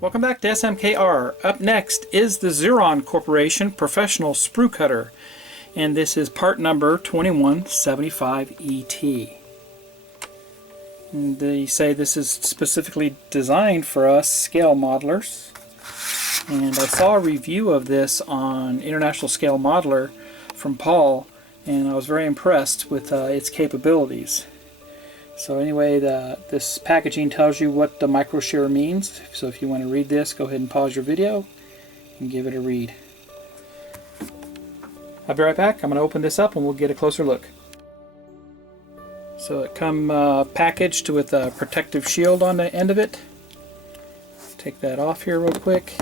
Welcome back to SMKR. Up next is the Xuron Corporation Professional Sprue Cutter, and this is part number 2175ET. And they say this is specifically designed for us scale modelers, and I saw a review of this on International Scale Modeler from Paul, and I was very impressed with its capabilities. So anyway, this packaging tells you what the micro shear means. So if you want to read this, go ahead and pause your video and give it a read. I'll be right back. I'm going to open this up and we'll get a closer look. So it comes packaged with a protective shield on the end of it. Take that off here real quick.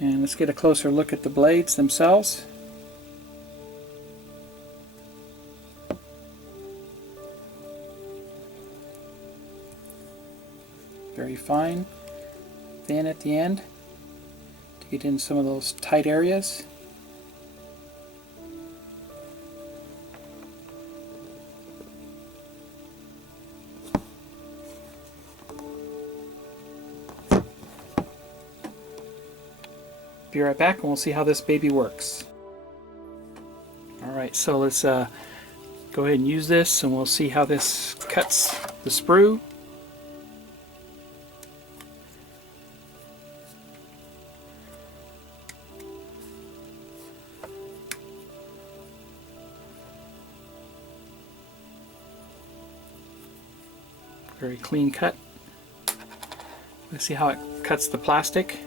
And let's get a closer look at the blades themselves. Very fine, thin at the end to get in some of those tight areas. Be right back and we'll see how this baby works. Alright, so let's go ahead and use this and we'll see how this cuts the sprue. Very clean cut. Let's see how it cuts the plastic.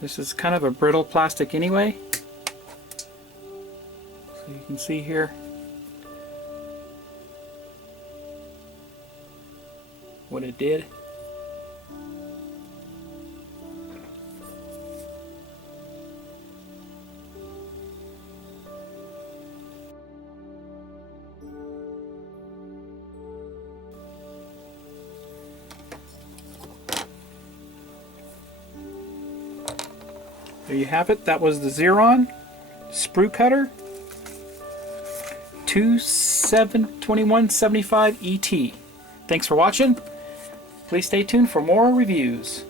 This is kind of a brittle plastic anyway. So you can see here what it did. There you have it. That was the Xuron Sprue Cutter 2175ET. Thanks for watching. Please stay tuned for more reviews.